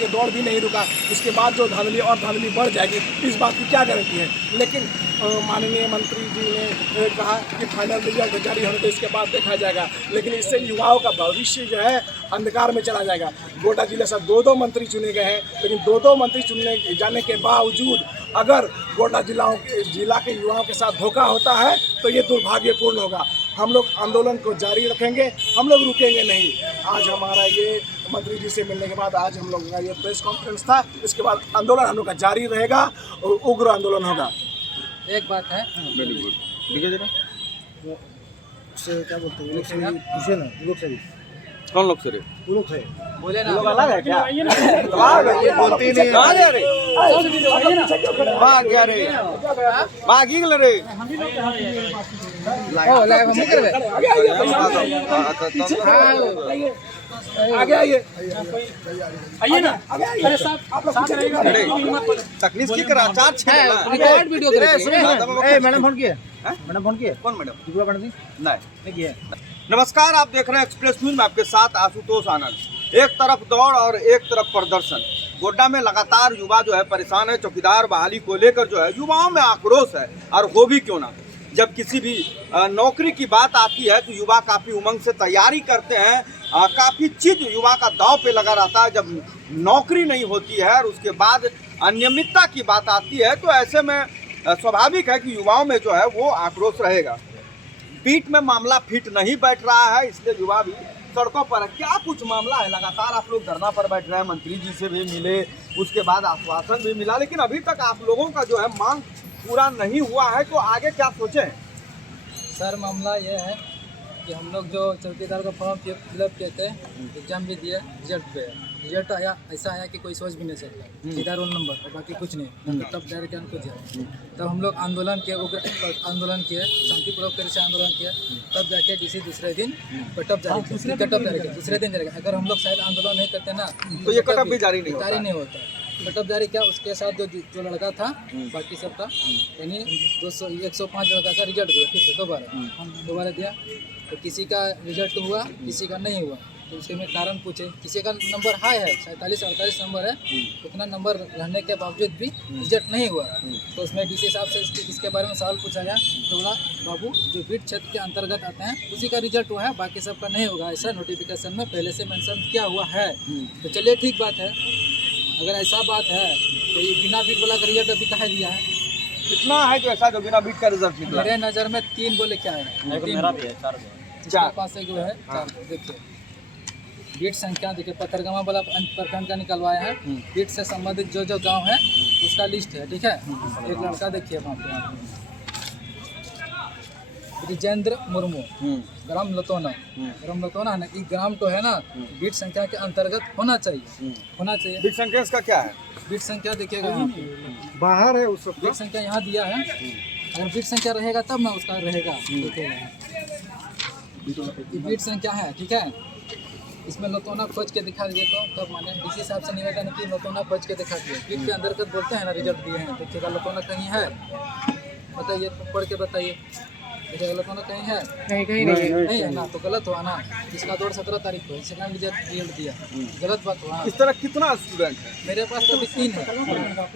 ये दौड़ भी नहीं रुका, इसके बाद जो धांधली और धांधली बढ़ जाएगी, इस बात की क्या गारंटी है। लेकिन माननीय मंत्री जी ने कहा कि फाइनल रिजल्ट जारी होने तो इसके बाद देखा जाएगा, लेकिन इससे युवाओं का भविष्य जो है अंधकार में चला जाएगा। गोड्डा जिले से 2 मंत्री चुने गए हैं, लेकिन 2 मंत्री चुनने जाने के बावजूद अगर गोड्डा जिला के युवाओं के साथ धोखा होता है तो ये दुर्भाग्यपूर्ण होगा। हम लोग आंदोलन को जारी रखेंगे, हम लोग रुकेंगे नहीं। आज हमारा ये मंत्री जी से मिलने के बाद आज हम लोगों का ये प्रेस कॉन्फ्रेंस था, इसके बाद आंदोलन हम लोग का जारी रहेगा और उग्र आंदोलन होगा। एक बात है, ठीक है जरा क्या बोलते हैं लोग से कौन लोग से रे बोले ना, लोग अलग है क्या? बोलते ही नहीं कहाँ गया रे भाग गया रे भाग ही गया रे ओ लाइव हम करबे आगे आइए ना। अरे साहब आप लोग पीछे रहिएगा। तकलीफ की करा चार छह रिकॉर्ड वीडियो करे। मैडम फोन किए, मैडम फोन किए, कौन मैडम टिकवा बन दी नहीं किए। नमस्कार, आप देख रहे हैं एक्सप्रेस न्यूज में आपके साथ आशुतोष आनंद। एक तरफ दौड़ और एक तरफ प्रदर्शन। गोड्डा में लगातार युवा जो है परेशान है। चौकीदार बहाली को लेकर जो है युवाओं में आक्रोश है, और हो भी क्यों ना। जब किसी भी नौकरी की बात आती है तो युवा काफ़ी उमंग से तैयारी करते हैं। काफ़ी चीज युवा का दांव पे लगा रहता है। जब नौकरी नहीं होती है और उसके बाद अनियमितता की बात आती है तो ऐसे में स्वाभाविक है कि युवाओं में जो है वो आक्रोश रहेगा। पीठ में मामला फिट नहीं बैठ रहा है, इसलिए युवा भी सड़कों पर है। क्या कुछ मामला है? लगातार आप लोग धरना पर बैठ रहे हैं, मंत्री जी से भी मिले, उसके बाद आश्वासन भी मिला, लेकिन अभी तक आप लोगों का जो है मांग पूरा नहीं हुआ है। तो आगे क्या सोचें? सर मामला ये है कि हम लोग जो चौकीदार का फॉर्म फिलअप किए थे, एग्जाम भी दिए, रिजल्ट पे रिजल्ट आया, ऐसा आया कि कोई सोच भी नहीं सकता, सीधा रोल नंबर और बाकी कुछ नहीं। तब डायरेक्ट हमको दिया, तब हम लोग आंदोलन किए, आंदोलन किए, शांतिपूर्वक तरीके से आंदोलन किए। तब जाके किसी दूसरे दिन कटअप जारी किया, कटअप जारी किया दूसरे दिन जारी किया। अगर हम लोग शायद आंदोलन नहीं करते ना तो ये कटअप भी जारी नहीं होता। कटअप जारी किया, उसके साथ जो लड़का था बाकी सबका यानी 105 लड़का का रिजल्ट दिया, फिर से दोबारा दिया। तो किसी का रिजल्ट हुआ, किसी का नहीं हुआ। तो उसके में कारण पूछे, किसी का नंबर हाई है, 47-48 नंबर है, उतना नंबर रहने के बावजूद भी रिजल्ट नहीं हुआ। तो उसमें डीसी साहब से इसके बारे में सवाल पूछा गया तो बोला बाबू जो बीट क्षेत्र के अंतर्गत आते हैं उसी का रिजल्ट हुआ है, बाकी सबका नहीं होगा, ऐसा नोटिफिकेशन में पहले से मेंशन किया हुआ है। तो चलिए ठीक बात है, अगर ऐसा बात है तो ये बिना बीट वाला का रिजल्ट अभी कहाँ दिया है? कितना है जो ऐसा जो बिना बीट का रिजल्ट निकला? मेरे नज़र में 3 बोले क्या है, 4 पास एक है। देखिए बीट संख्या देखिए, पथरगामा वाला प्रखंड का निकलवाया है। बीट से संबंधित जो गांव है उसका लिस्ट है, ठीक है। एक लड़का देखिए वहाँ पे विजेंद्र मुर्मू, ग्राम लतोना, है ना, ये ग्राम तो है ना, बीट संख्या के अंतर्गत होना चाहिए। बीट संख्या इसका क्या है? बीट संख्या देखिएगा यहाँ पे बाहर है उस बीट संख्या यहाँ दिया है। अगर बीट संख्या रहेगा तब ना उसका रहेगा। देखिएगा ये बीट संख्या है, ठीक है। इसमें लतोना खोज के दिखा दिए तो तब माने डीसी साहब से निवेदन कि लतोना खोज के दिखा दिए। बीट के अंतर्गत बोलते हैं ना रिजल्ट दिए हैं, देखिएगा लतोना कहीं है, बताइए, पढ़ के बताइए। देखिएगा लतोना कहीं है, कहीं नहीं है ना, तो गलत हुआ ना। इसका दौड़ 17 तारीख को सेकंड रिजल्ट दिया, गलत बात हुआ। इस तरह कितना स्टूडेंट है? मेरे पास तो अभी 3 है,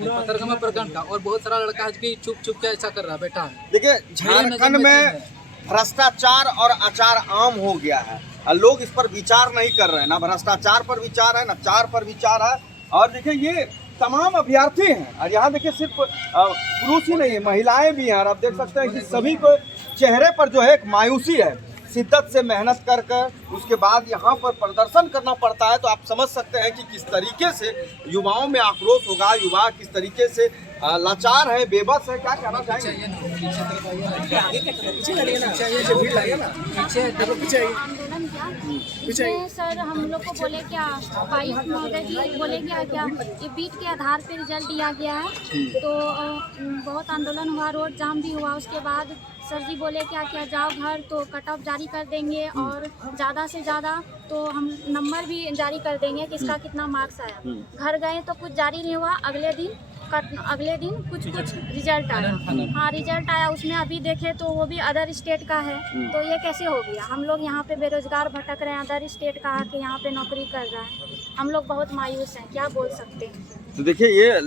पथरगामा प्रखंड का, और बहुत सारा लड़का आज की छुप के ऐसा कर रहा बैठा है। देखिए झारखंड में भ्रष्टाचार और आचार आम हो गया है, और लोग इस पर विचार नहीं कर रहे हैं। ना भ्रष्टाचार पर विचार है, ना चार पर विचार है। और देखिए ये तमाम अभ्यर्थी हैं, और यहाँ देखिए सिर्फ पुरुष ही नहीं है, महिलाएं भी हैं। और आप देख सकते हैं कि सभी को चेहरे पर जो है एक मायूसी है। शिद्दत से मेहनत कर कर उसके बाद यहाँ पर प्रदर्शन करना पड़ता है। तो आप समझ सकते हैं कि किस तरीके से युवाओं में आक्रोश होगा, युवा किस तरीके से लाचार है, बेबस है। क्या कहना चाहेंगे? इसमें सर हम लोग को बोले क्या, उपायुक्त महोदय जी बोले क्या ये बीट के आधार पर रिजल्ट दिया गया है। तो बहुत आंदोलन हुआ, रोड जाम भी हुआ। उसके बाद सर जी बोले क्या जाओ घर, तो कट ऑफ जारी कर देंगे और ज़्यादा से ज़्यादा तो हम नंबर भी जारी कर देंगे कि इसका कितना मार्क्स आया। घर गए तो कुछ जारी नहीं हुआ, अगले दिन अगले दिन कुछ रिजल्ट आया। हाँ, रिजल्ट आया, उसमें अभी देखे तो वो भी अदर स्टेट का है। तो ये कैसे हो गया? हम लोग यहाँ पे बेरोजगार भटक रहे हैं, अदर स्टेट का आके यहाँ पे नौकरी कर रहा है। हम लोग बहुत मायूस हैं, क्या बोल सकते हैं। तो देखिए ये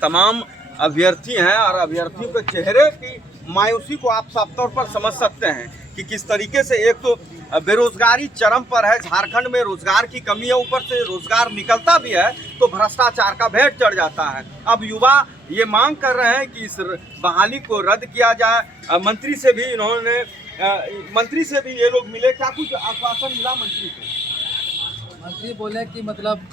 तमाम अभ्यर्थी हैं और अभ्यर्थियों के चेहरे की मायूसी को आप साफ तौर पर समझ सकते हैं कि किस तरीके से एक तो बेरोजगारी चरम पर है, झारखंड में रोजगार की कमी है, ऊपर से रोजगार निकलता भी है तो भ्रष्टाचार का भेंट चढ़ जाता है। अब युवा ये मांग कर रहे हैं कि इस बहाली को रद्द किया जाए। मंत्री से भी ये लोग मिले, क्या कुछ आश्वासन मिला मंत्री से? मंत्री बोले कि मतलब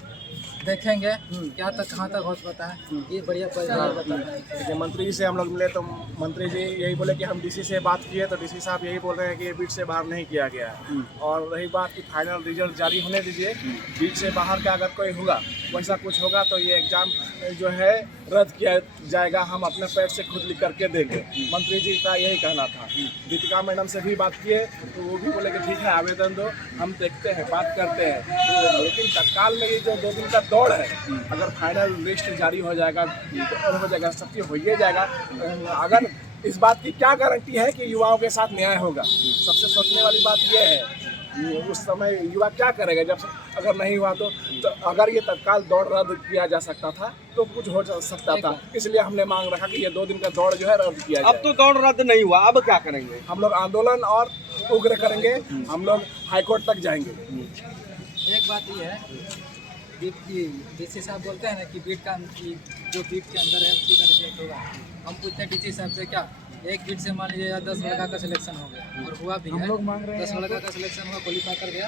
देखेंगे क्या तक कहाँ तक हो पाता है, ये बढ़िया परिणाम बताना। देखिए, मंत्री जी से हम लोग मिले तो मंत्री जी यही बोले कि हम डीसी से बात किए तो डीसी साहब यही बोल रहे हैं कि ये बीट से बाहर नहीं किया गया है। और रही बात कि फाइनल रिजल्ट जारी होने दीजिए, बीट से बाहर का अगर कोई होगा, वैसा कुछ होगा तो ये एग्ज़ाम जो है रद्द किया जाएगा, हम अपने पैर से खुद लिख करके देंगे। मंत्री जी का यही कहना था। दीपिका मैडम से भी बात किए तो वो भी बोले कि ठीक है, आवेदन दो, हम देखते हैं, बात करते हैं। लेकिन तत्काल में ये जो 2 दिन का दौड़ है, अगर फाइनल लिस्ट जारी हो जाएगा तो हो जाएगा, सब चीज़ हो ही जाएगा। अगर इस बात की क्या गारंटी है कि युवाओं के साथ न्याय होगा? सबसे सोचने वाली बात यह है उस समय युवा क्या करेगा जब अगर नहीं हुआ तो अगर ये तत्काल दौड़ रद्द किया जा सकता था तो कुछ हो सकता था। इसलिए हमने मांग रखा कि ये 2 दिन का दौड़ जो है रद्द किया जाए। अब तो दौड़ रद्द नहीं हुआ, अब क्या करेंगे? हम लोग आंदोलन और उग्र करेंगे, हम लोग हाईकोर्ट तक जाएंगे। एक बात ये है, बीट की डीसी साहब बोलते हैं ना कि बीट का जो बीट के अंदर है उसी का रिजल्ट होगा। हम पूछते हैं डीसी साहब से, क्या एक बीट से मान लीजिए 10 लड़का का सिलेक्शन हो गया और हुआ भी है, 10 लड़का का सिलेक्शन हुआ, क्वालिफाई कर गया,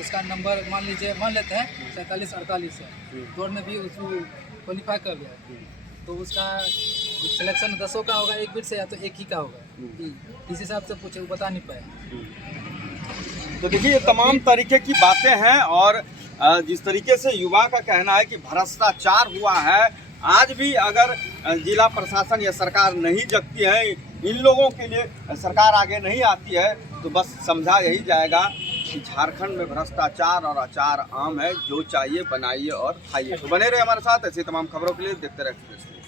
उसका नंबर मान लेते हैं 47-48 है, दौड़ में भी उसको क्वालिफाई कर गया, तो उसका सिलेक्शन 10 का होगा एक बीट से या तो एक ही का होगा। डीसी साहब से पूछे, वो बता नहीं पाए। तो देखिए ये तमाम तरीके की बातें हैं और जिस तरीके से युवा का कहना है कि भ्रष्टाचार हुआ है, आज भी अगर जिला प्रशासन या सरकार नहीं जगती है, इन लोगों के लिए सरकार आगे नहीं आती है, तो बस समझा यही जाएगा कि झारखंड में भ्रष्टाचार और आचार आम है। जो चाहिए बनाइए और खाइए। तो बने रहे हमारे साथ, ऐसी तमाम खबरों के लिए देखते रहे एक्सप्रेस न्यूज़।